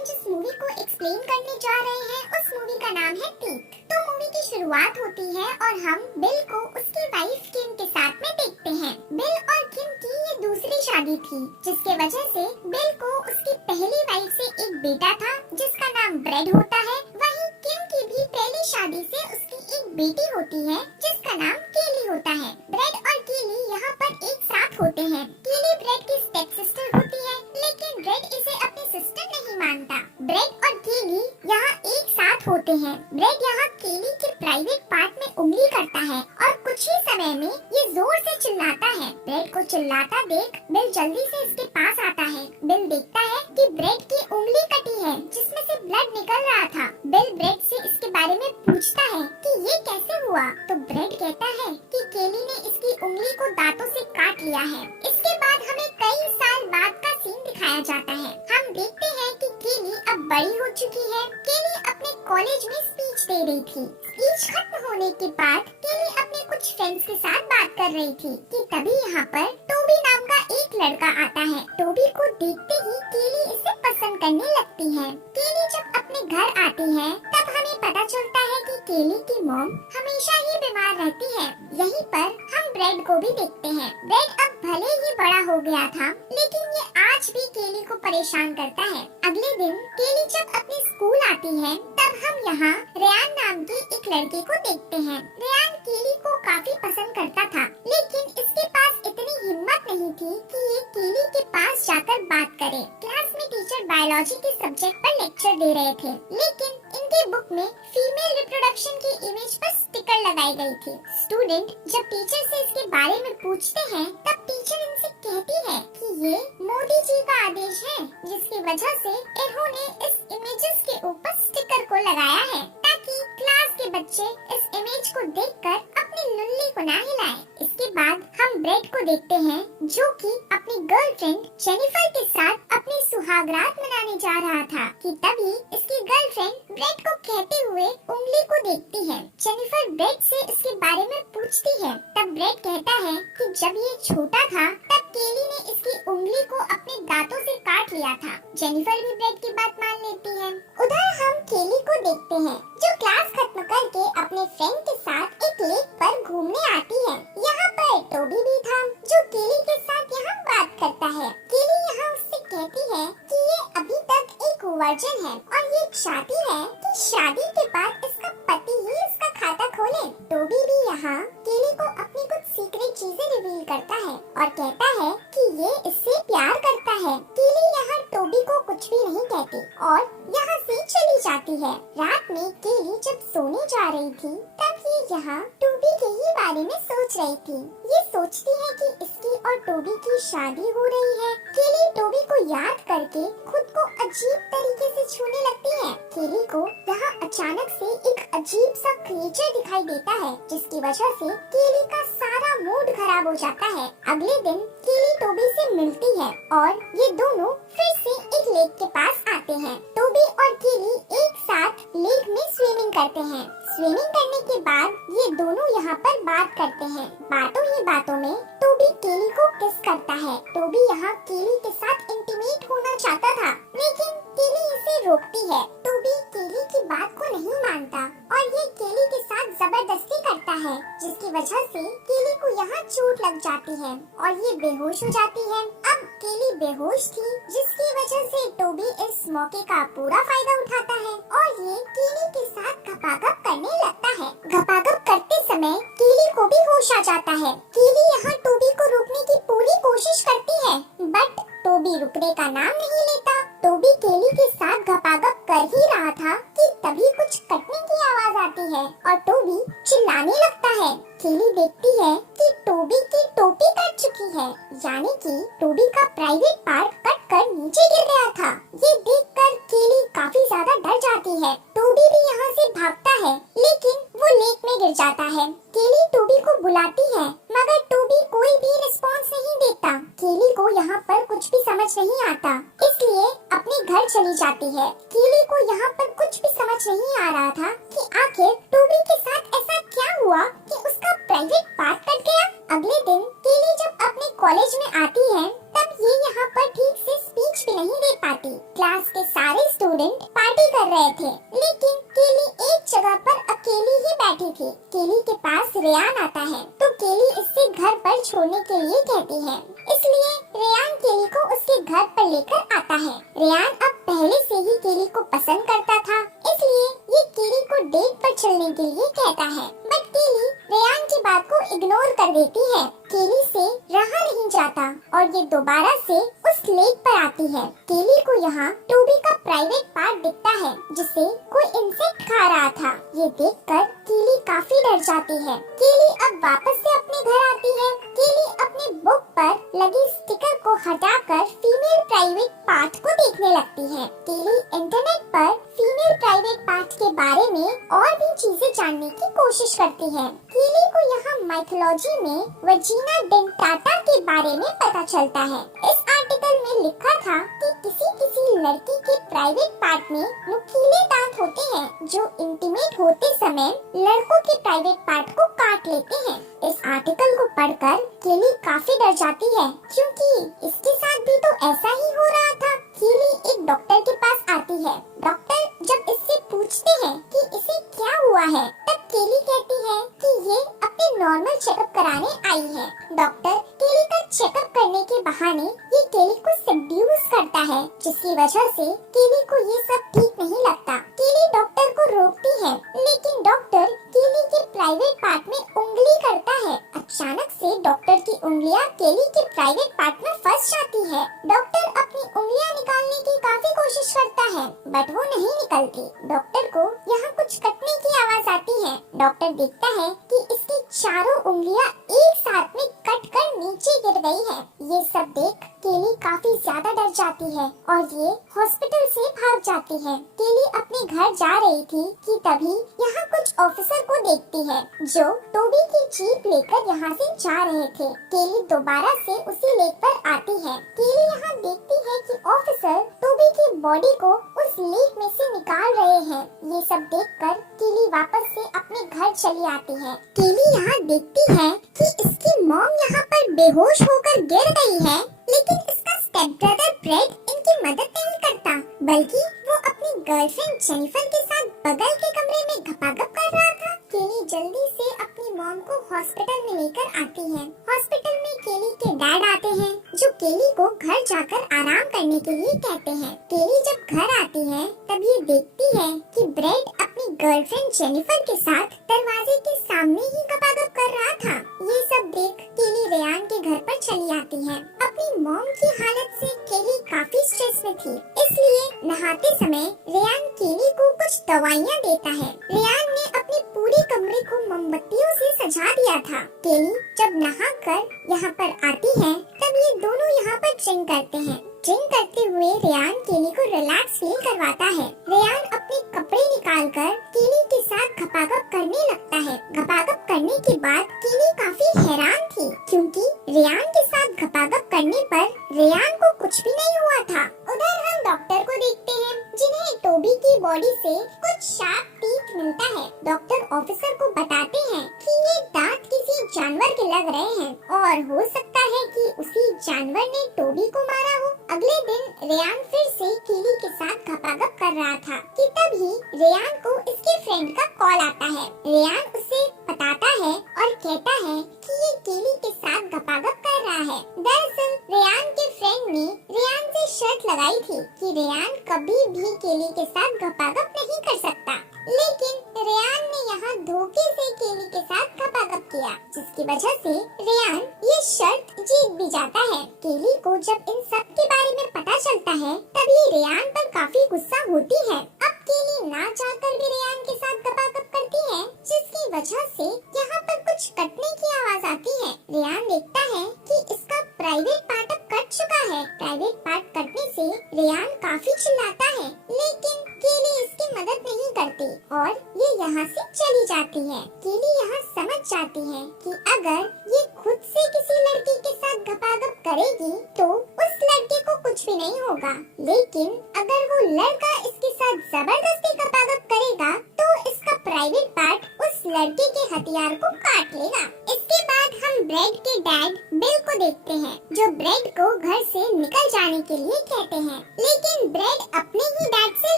हम जिस मूवी को एक्सप्लेन करने जा रहे हैं उस मूवी का नाम है टीथ। तो मूवी की शुरुआत होती है और हम बिल को उसकी वाइफ किम के साथ में देखते हैं। बिल और किम की ये दूसरी शादी थी, जिसके वजह से बिल को उसकी पहली वाइफ से एक बेटा था जिसका नाम ब्रेड होता है। वहीं किम की भी पहली शादी से उसकी एक बेटी होती है जिसका नाम केली होता है। ब्रेड और केली यहाँ पर एक साथ होते हैं। केली ब्रेड की स्टेप सिस्टर होती है, लेकिन ब्रेड इसे अपनी सिस्टर नहीं मानता। ब्रेड और केली यहाँ एक साथ होते हैं। ब्रेड यहाँ केली के प्राइवेट पार्ट में उंगली करता है और कुछ ही समय में ये जोर से चिल्लाता है। ब्रेड को चिल्लाता देख बिल जल्दी से इसके पास आता है। बिल देखता है कि ब्रेड की उंगली कटी है जिसमें से ब्लड निकल रहा था। बिल ब्रेड से इसके बारे में पूछता है कि ये कैसे हुआ, तो ब्रेड कहता है कि केली ने इसकी उंगली को दांतों से काट लिया है। इसके बाद हमें कई साल बाद का सीन दिखाया जाता है। हम देखते हैं कि केली अब बड़ी हो चुकी है। केली अपने कॉलेज में स्पीच दे रही थी। स्पीच खत्म होने के बाद केली अपने कुछ फ्रेंड्स के साथ बात कर रही थी कि तभी यहाँ पर टोबी नाम का एक लड़का आता है। टोबी को देखते ही केली इसे पसंद करने लगती है। केली जब अपने घर आती है तब हमें पता चलता है कि केली की मॉम हमेशा ही बीमार रहती है। यहीं पर हम ब्रेड को भी देखते हैं। ब्रेड अब भले ही बड़ा हो गया था, लेकिन ये आज भी केली को परेशान करता है। अगले दिन केली जब अपने स्कूल आती है तब हम यहाँ रेयान नाम की एक लड़के को देखते हैं। रेयान केली को काफी पसंद करता था, लेकिन इसके पास इतनी हिम्मत नहीं थी कि ये केली के पास जाकर बात करे। क्लास में टीचर बायोलॉजी के सब्जेक्ट पर लेक्चर दे रहे थे, लेकिन इनके बुक में फीमेल रिप्रोडक्शन की इमेज पर स्टिकर लगाई गई थी। स्टूडेंट जब टीचर से इसके बारे में पूछते हैं तब टीचर इनसे कहती है कि ये मोदी जी का आदेश है, जिसकी वजह से इन्होंने इस इमेजेस के ऊपर स्टिकर को लगाया है ताकि क्लास के बच्चे इस इमेज को देखकर अपनी लुल्ली को ना हिलाएं। इसके बाद हम ब्रेड को देखते हैं जो कि अपनी गर्लफ्रेंड जेनिफर के साथ अपनी सुहागरात मनाने जा रहा था कि तभी इसकी गर्लफ्रेंड ब्रेड को कहते हुए उंगली को देखती है। जेनिफर ब्रेड से इसके बारे में पूछती है, तब ब्रेड कहता है कि जब ये छोटा था तब केली ने इसकी उंगली को अपने दांतों से काट लिया था। जेनिफर भी ब्रेड की बात मान लेती है। उधर हम केली को देखते हैं जो क्लास खत्म करके अपने फ्रेंड के साथ एक लेक पर घूमने आती है। यहाँ पर टोबी भी था जो केली के साथ यहाँ बात करता है। केली यहाँ उससे कहती है कि ये अभी तक एक वर्जिन है और ये चाहती है कि शादी के बाद इसका पति ही इसका खाता खोले। टोबी भी यहाँ केली को अपनी कुछ सीक्रेट चीजें रिवील करता है और कहता है कि ये इससे प्यार करता है। केली यहाँ टोबी को कुछ भी नहीं कहती और यहाँ से चली जाती है। रात में केली जब सोने जा रही थी तब ये यहाँ टोबी के ही बारे में सोच रही थी। ये सोचती है कि इसकी और टोबी की शादी हो रही है। केली टोबी को याद करके खुद को अजीब तरीके से छूने लगती है। केली को यहाँ अचानक से एक अजीब सा क्रिएचर दिखाई देता है, जिसकी वजह से केली का सारा मूड खराब हो जाता है। अगले दिन केली टोबी से मिलती है और ये दोनों फिर से एक लेक के पास आते हैं। टोबी और केली एक साथ लेक में स्विमिंग करते हैं। स्विमिंग करने के बाद ये दोनों यहाँ पर बात करते हैं। बातों ही बातों में टोबी केली को किस करता है। टोबी यहाँ केली के साथ इंटीमेट होना चाहता था, लेकिन केली इसे रोकती है। टोबी केली की बात को नहीं मानता और ये केली के साथ जबरदस्ती करता है, जिसकी वजह से केली को यहाँ चोट लग जाती है और ये बेहोश हो जाती है। अब केली बेहोश थी, जिसकी वजह से टोबी इस मौके का पूरा फायदा उठाता है और ये केली के साथ घपाघप करने लगता है। घपाघप करते समय केली को भी होश आ जाता है। केली यहाँ टोबी को रोकने की पूरी कोशिश करती है, बट टोबी रुकने का नाम नहीं लेता। टोबी केली के साथ घपाघप कर ही रहा था कि तभी कुछ कटने की आवाज आती है और टोबी चिल्लाने लगता है। केली देखती है कि टोबी की टोपी कट चुकी है, यानी कि टोबी का प्राइवेट पार्ट कट कर नीचे गिर गया था। ये देखकर केली काफी ज्यादा डर जाती है। टोबी भी यहाँ से भागता है, लेकिन वो लेक में गिर जाता है। केली टोबी को बुलाती है, मगर टोबी कोई भी रिस्पॉन्स नहीं देता। केली को यहाँ पर कुछ भी समझ नहीं आता, इसलिए अपने घर चली जाती है। केली को यहाँ पर कुछ भी समझ नहीं आ रहा था कि आखिर टोबी के साथ ऐसा क्या हुआ कि उसका प्राइवेट पार्ट कट गया। अगले दिन केली जब अपने कॉलेज में आती है तब ये यहाँ पर ठीक से स्पीच भी नहीं दे पाती। क्लास के सारे स्टूडेंट पार्टी कर रहे थे, लेकिन केली एक जगह पर अकेली ही बैठी थी। केली के पास रेयान आता है तो केली इससे घर पर छोड़ने के लिए कहती है, इसलिए रेयान केली को उसके घर पर लेकर आता है। रेयान अब पहले से ही केली को पसंद करता था, इसलिए ये केली को डेट पर चलने के लिए कहता है, बट केली रेयान की बात को इग्नोर कर देती है। केली से रहा नहीं जाता और ये दोबारा से उस लेक पर आती है। केली को यहाँ टोबी का प्राइवेट पार्ट दिखता है जिसे कोई इंसेक्ट खा रहा था। ये देखकर केली काफी डर जाती है। केली अब वापस से अपने घर आती है। केली अपने बुक पर लगी स्टिकर को हटाकर फीमेल प्राइवेट पार्ट को देखने लगती है। केली इंटरनेट पर फीमेल प्राइवेट पार्ट के बारे में और भी चीजें जानने की कोशिश करती है। केली को यहाँ माइथोलॉजी में वजीना डेंटाटा के बारे में पता चलता है। इस आर्टिकल में लिखा था कि किसी लड़की के प्राइवेट पार्ट में नुकीले दांत होते हैं जो इंटीमेट होते समय लड़कों के प्राइवेट पार्ट को काट लेते हैं। इस आर्टिकल को पढ़कर केली काफी डर जाती है, क्योंकि इसके साथ भी तो ऐसा ही हो रहा था। केली एक डॉक्टर के पास आती है। डॉक्टर जब इससे पूछते हैं कि इसे क्या हुआ है, तब केली कहती है कि ये अपने नॉर्मल चेकअप कराने आई है। डॉक्टर केली का चेकअप करने के बहाने ये केली को सेड्यूस करता है, जिसकी वजह से केली को ये सब ठीक नहीं लगता। केली डॉक्टर को रोकती है, लेकिन डॉक्टर केली के प्राइवेट पार्ट में उंगली करता है। अचानक से डॉक्टर की उंगलियां केली के प्राइवेट पार्ट में फंस जाती है। डॉक्टर अपनी उंगलियां निकालने की काफी कोशिश करता है, बट वो नहीं निकलती। डॉक्टर को यहाँ कुछ कटने की आवाज आती है। डॉक्टर देखता है कि इसकी चारों उंगलियां एक साथ में कट कर नीचे गिर गई है। ये सब देख केली काफी ज्यादा डर जाती है और ये हॉस्पिटल से भाग जाती है। केली अपने घर जा रही थी कि तभी यहाँ कुछ ऑफिसर को देखती है जो टोबी की जीप लेकर यहाँ से जा रहे थे। केली दोबारा से उसी लेक पर आती है। केली यहाँ देखती है कि ऑफिसर टोबी की बॉडी को उस लेक में से निकाल रहे हैं। ये सब देखकर केली वापस से अपने घर चली आती है। केली यहाँ देखती है कि इसकी मॉम यहाँ पर बेहोश होकर गिर गई है, लेकिन इसका स्टेप ब्रदर ब्रेड इनकी मदद नहीं करता, बल्कि वो अपनी गर्लफ्रेंड जेनिफर के साथ बगल के कमरे में घपाघप कर रहा था। केली जल्दी से अपनी मॉम को हॉस्पिटल में लेकर आती है। हॉस्पिटल में केली के डैड आते हैं, जो केली को घर जाकर आराम करने के लिए कहते हैं। केली जब घर आती है तब ये देखती है कि ब्रेड अपनी गर्लफ्रेंड जेनिफर के साथ दरवाजे के सामने ही घपाघप कर रहा था। ये सब देख केली रेयान के घर पर चली आती है। अपनी मॉम की हालत से केली काफी स्ट्रेस में थी, इसलिए नहाते समय रेयान केली को कुछ दवाइयाँ देता है। रेयान ने अपने पूरे कमरे को मोमबत्तियों से सजा दिया था। केली जब नहाकर यहाँ पर आती है तब ये दोनों यहाँ पर ड्रिंक करते हैं। ड्रिंक करते हुए रेयान केली को रिलैक्स फील करवाता है। रेयान अपने कपड़े निकालकर केली के साथ घपाघप करने लगता है। घपाघप करने के बाद केली काफी हैरान थी, क्योंकि रेयान के साथ घपाघप करने पर रेयान को कुछ भी नहीं हुआ था। उधर हम डॉक्टर को देखते हैं, जिन्हें टोबी की बॉडी से कुछ शार्प टीथ मिलता है। डॉक्टर ऑफिसर को बताते हैं कि ये दांत किसी जानवर के लग रहे हैं और हो सकता है कि उसी जानवर ने टोबी को मारा हो। अगले दिन रेयान फिर से केली के साथ घपाघप कर रहा था कि तभी रेयान को इसके फ्रेंड का कॉल आता है। रेयान उसे बताता है और कहता है कि ये केली के साथ घपाघप कर रहा है। दरअसल रेयान के फ्रेंड ने रेयान से शर्त लगाई थी कि रेयान कभी भी केली के साथ घपाघप नहीं कर सकता, लेकिन रेयान ने यहाँ धोखे से केली के साथ घपाघप किया, जिसकी वजह से रेयान ये शर्त जीत भी जाता है। केली को जब इन सब के बारे में पता चलता है तब ये रेयान पर काफी गुस्सा होती है। अब केली ना चाहकर भी रेयान के साथ घपाघप करती है, जिसकी वजह से यहाँ पर कुछ कटने की आवाज आती है। रेयान देखता है कि इसका प्राइवेट पार्ट अब कट चुका है। प्राइवेट पार्ट कटने से रेयान काफी चिल्लाता है, लेकिन केली इसकी मदद नहीं करती और ये यहाँ से चली जाती है। केली यहाँ समझ जाती है कि अगर ये खुद से किसी लड़की के साथ घपाघप करेगी तो उस लड़के को कुछ कुछ भी नहीं होगा, लेकिन अगर वो लड़का इसके साथ जबरदस्ती गपागप करेगा तो इसका प्राइवेट पार्ट उस लड़के के हथियार को काट लेगा। इसके बाद हम ब्रेड के डैड बिल को देखते हैं, जो ब्रेड को घर से निकल जाने के लिए कहते हैं, लेकिन ब्रेड अपने ही डैड से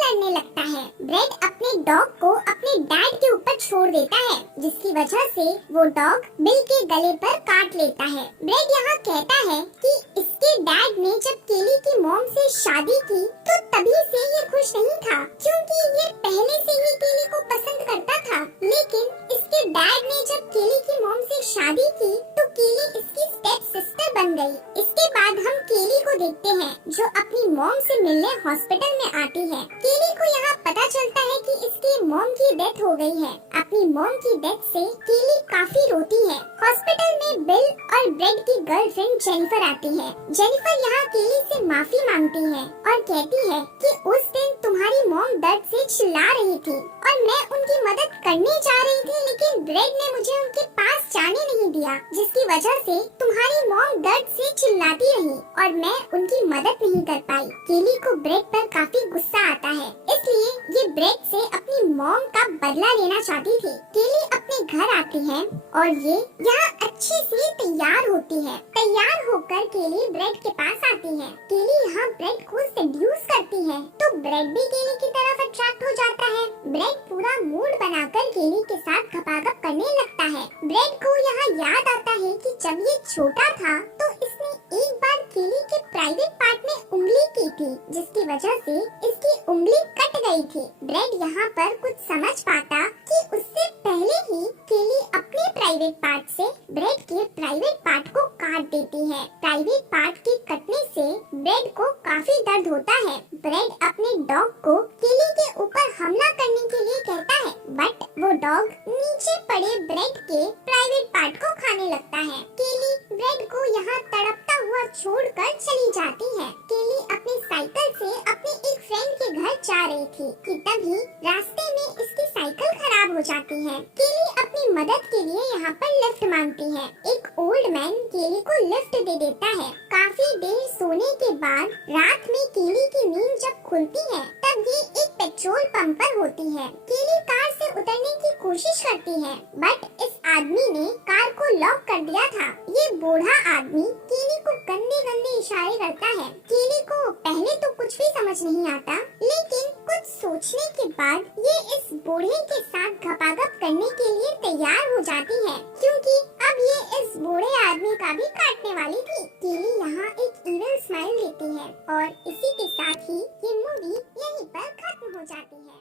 लड़ने लगता है। ब्रेड अपने डॉग को अपने डैड के ऊपर छोड़ देता है, जिसकी वजह से वो डॉग बिल के गले पर काट लेता है। ब्रेड यहाँ कहता है कि इसके डैड ने जब केली की मॉम से शादी की तो तभी से ये खुश नहीं था, क्योंकि ये पहले से ही केली को पसंद करता था, लेकिन इसके डैड ने जब केली की मॉम से शादी की तो केली इसकी स्टेप सिस्टर बन गई। इसके बाद हम केली को देखते हैं, जो अपनी मॉम से मिलने हॉस्पिटल में आती है। केली को यहाँ पता चलता है कि इसकी मॉम की डेथ हो गई है। अपनी मॉम की डेथ से केली काफी रोती है। हॉस्पिटल में बिल और ब्रेड की गर्लफ्रेंड जेनिफर आती है। जेनिफर यहाँ केली से माफी मांगती है और कहती है कि उस दिन तुम्हारी मॉम दर्द से चिल्ला रही थी और मैं उनकी मदद करने जा रही थी, लेकिन ब्रेड ने मुझे उनके पास जाने नहीं दिया, जिसकी वजह से तुम्हारी मॉम दर्द से चिल्लाती रही और मैं उनकी मदद नहीं कर पाई। केली को ब्रेड पर काफी गुस्सा आता है, इसलिए ये ब्रेड से अपनी मॉम का बदला लेना चाहती थी। केली अपने घर आती है और ये यहाँ अच्छे से तैयार होती है। तैयार होकर केली ब्रेड के पास आती है। केली यहाँ ब्रेड को सेड्यूस करती है, तो ब्रेड भी केली की तरफ अट्रैक्ट हो जाता है। ब्रेड पूरा मूड बनाकर केली के साथ गपागप करने लगता है। ब्रेड को यहाँ याद आता है कि जब ये छोटा था तो इसने एक बार केली के प्राइवेट पार्ट में उंगली की थी, जिसकी वजह से इसकी उंगली कट गई थी। ब्रेड यहाँ पर कुछ समझ पाता कि उससे पहले ही केली अपने प्राइवेट पार्ट से ब्रेड के प्राइवेट पार्ट को काट देती है। प्राइवेट पार्ट के कटने से ब्रेड को काफी दर्द होता है। ब्रेड अपने डॉग को केली के ऊपर हमला करने के लिए कहता है, बट वो डॉग नीचे पड़े ब्रेड के प्राइवेट पार्ट को खाने लगता है। केली ब्रेड को यहाँ तड़पता हुआ छोड़कर चली जाती है। केली अपनी साइकिल से अपने एक फ्रेंड के घर जा रही थी कि तभी रास्ते में इसकी साइकिल खराब हो जाती है। केली अपनी मदद के लिए यहाँ पर लिफ्ट मांगती है। एक ओल्ड मैन केली को लिफ्ट दे देता है। काफी देर सोने के बाद रात में केली की नींद जब खुलती है, तब ये एक पेट्रोल पंप पर होती है। केली कार से उतरने की कोशिश करती है, बट इस आदमी ने कार को लॉक कर दिया था। ये बूढ़ा आदमी केली को गंदे गंदे इशारे करता है। केली को पहले तो कुछ भी समझ नहीं आता, लेकिन कुछ सोचने के बाद ये इस बूढ़े के साथ गपागप करने के लिए तैयार हो जाती है, क्योंकि अब ये इस बूढ़े आदमी का भी काटने वाली थी। केली यहाँ एक इविल स्माइल देती है और इसी के साथ ही ये मूवी यहीं पर खत्म हो जाती है।